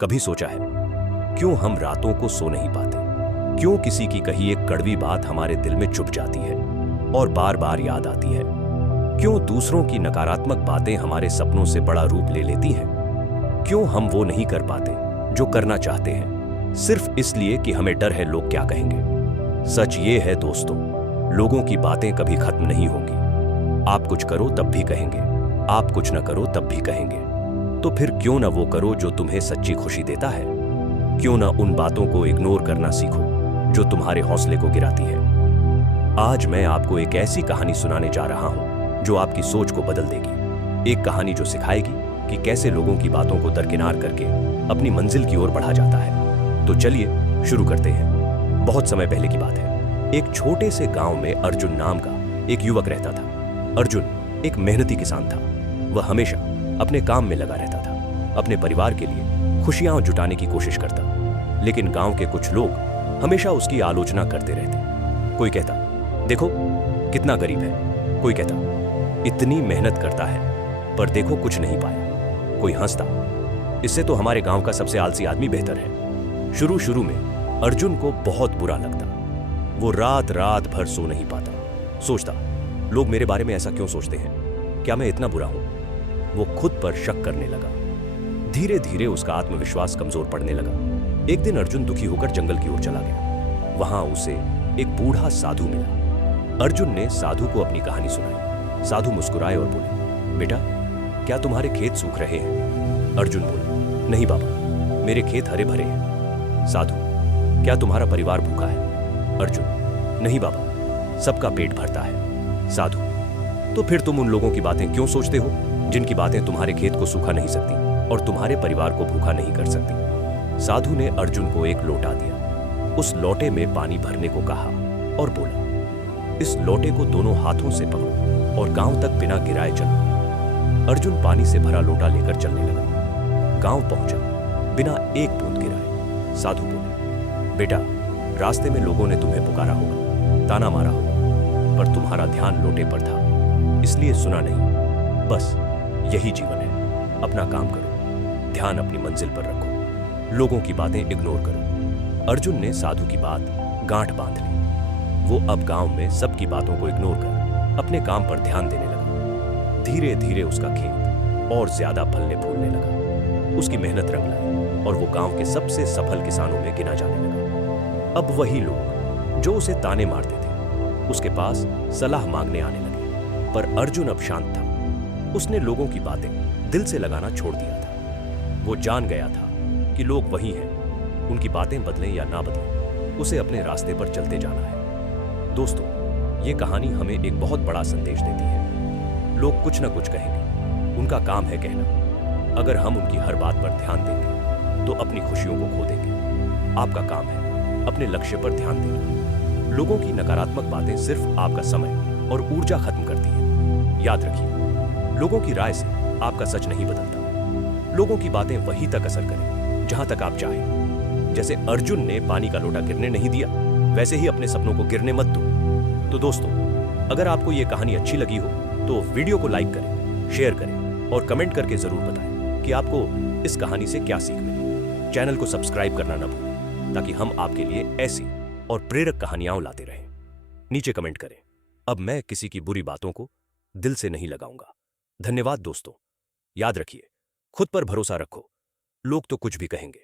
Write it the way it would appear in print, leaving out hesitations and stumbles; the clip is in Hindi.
कभी सोचा है क्यों हम रातों को सो नहीं पाते? क्यों किसी की कही एक कड़वी बात हमारे दिल में चुभ जाती है और बार बार याद आती है? क्यों दूसरों की नकारात्मक बातें हमारे सपनों से बड़ा रूप ले लेती हैं? क्यों हम वो नहीं कर पाते जो करना चाहते हैं, सिर्फ इसलिए कि हमें डर है लोग क्या कहेंगे? सच ये है दोस्तों, लोगों की बातें कभी खत्म नहीं होंगी। आप कुछ करो तब भी कहेंगे, आप कुछ न करो तब भी कहेंगे। तो फिर क्यों ना वो करो जो तुम्हें सच्ची खुशी देता है? क्यों ना उन बातों को इग्नोर करना सीखो जो तुम्हारे हौसले को गिराती है? आज मैं आपको एक ऐसी कहानी सुनाने जा रहा हूं जो आपकी सोच को बदल देगी। एक कहानी जो सिखाएगी कि कैसे लोगों की बातों को दरकिनार करके अपनी मंजिल की ओर बढ़ा जाता है। तो चलिए शुरू करते हैं। बहुत समय पहले की बात है। एक छोटे से गांव में अर्जुन नाम का एक युवक रहता था। अर्जुन एक मेहनती किसान था। वह हमेशा अपने काम में लगा रहता था, अपने परिवार के लिए खुशियां जुटाने की कोशिश करता। लेकिन गांव के कुछ लोग हमेशा उसकी आलोचना करते रहते। कोई कहता, देखो कितना गरीब है। कोई कहता, इतनी मेहनत करता है पर देखो कुछ नहीं पाया। कोई हंसता, इससे तो हमारे गांव का सबसे आलसी आदमी बेहतर है। शुरू में अर्जुन को बहुत बुरा लगता। वो रात रात भर सो नहीं पाता। सोचता, लोग मेरे बारे में ऐसा क्यों सोचते हैं? क्या मैं इतना बुरा हूं? वो खुद पर शक करने लगा। धीरे धीरे उसका आत्मविश्वास कमजोर पड़ने लगा। एक दिन अर्जुन दुखी होकर जंगल की ओर चला गया। वहां उसे एक बूढ़ा साधु मिला। अर्जुन ने साधु को अपनी कहानी सुनाई। साधु मुस्कुराए और बोले, बेटा क्या तुम्हारे खेत सूख रहे हैं? अर्जुन बोला, नहीं बाबा, मेरे खेत हरे भरे हैं। साधु, क्या तुम्हारा परिवार भूखा है? अर्जुन, नहीं बाबा, सबका पेट भरता है। साधु, तो फिर तुम उन लोगों की बातें क्यों सोचते हो जिनकी बातें तुम्हारे खेत को सूखा नहीं सकती और तुम्हारे परिवार को भूखा नहीं कर सकती? साधु ने अर्जुन को एक लोटा दिया। उस लोटे में पानी भरने को कहा और बोला, इस लोटे को दोनों हाथों से पकड़ो और गांव तक बिना गिराए चलो। अर्जुन पानी से भरा लोटा लेकर चलने लगा। गांव पहुंचा बिना एक बूंद गिराए। साधु बोले, बेटा रास्ते में लोगों ने तुम्हें पुकारा होगा, ताना मारा होगा, पर तुम्हारा ध्यान लोटे पर था, इसलिए सुना नहीं। बस यही जीवन है। अपना काम करो, ध्यान अपनी मंजिल पर रखो, लोगों की बातें इग्नोर करो। अर्जुन ने साधु की बात गांठ बांध ली। वो अब गांव में सबकी बातों को इग्नोर कर अपने काम पर ध्यान देने लगा। धीरे धीरे उसका खेत और ज्यादा फलने फूलने लगा। उसकी मेहनत रंग लाई और वो गांव के सबसे सफल किसानों में गिना जाने लगा। अब वही लोग जो उसे ताने मारते थे उसके पास सलाह मांगने आने लगे। पर अर्जुन अब शांत था। उसने लोगों की बातें दिल से लगाना छोड़ दिया था। वो जान गया था कि लोग वही हैं, उनकी बातें बदलें या ना बदलें, उसे अपने रास्ते पर चलते जाना है। दोस्तों, ये कहानी हमें एक बहुत बड़ा संदेश देती है। लोग कुछ ना कुछ कहेंगे, उनका काम है कहना। अगर हम उनकी हर बात पर ध्यान देंगे तो अपनी खुशियों को खो देंगे। आपका काम है अपने लक्ष्य पर ध्यान देना। लोगों की नकारात्मक बातें सिर्फ आपका समय और ऊर्जा खत्म करती है। याद रखिए, लोगों की राय से आपका सच नहीं बदलता। लोगों की बातें वहीं तक असर करें जहां तक आप चाहें। जैसे अर्जुन ने पानी का लोटा गिरने नहीं दिया, वैसे ही अपने सपनों को गिरने मत दो। तो दोस्तों, अगर आपको यह कहानी अच्छी लगी हो तो वीडियो को लाइक करें, शेयर करें और कमेंट करके जरूर बताएं कि आपको इस कहानी से क्या सीख मिली। चैनल को सब्सक्राइब करना न भूलें ताकि हम आपके लिए ऐसी और प्रेरक कहानियां लाते रहें। नीचे कमेंट करें, अब मैं किसी की बुरी बातों को दिल से नहीं लगाऊंगा। धन्यवाद दोस्तों। याद रखिए, खुद पर भरोसा रखो, लोग तो कुछ भी कहेंगे,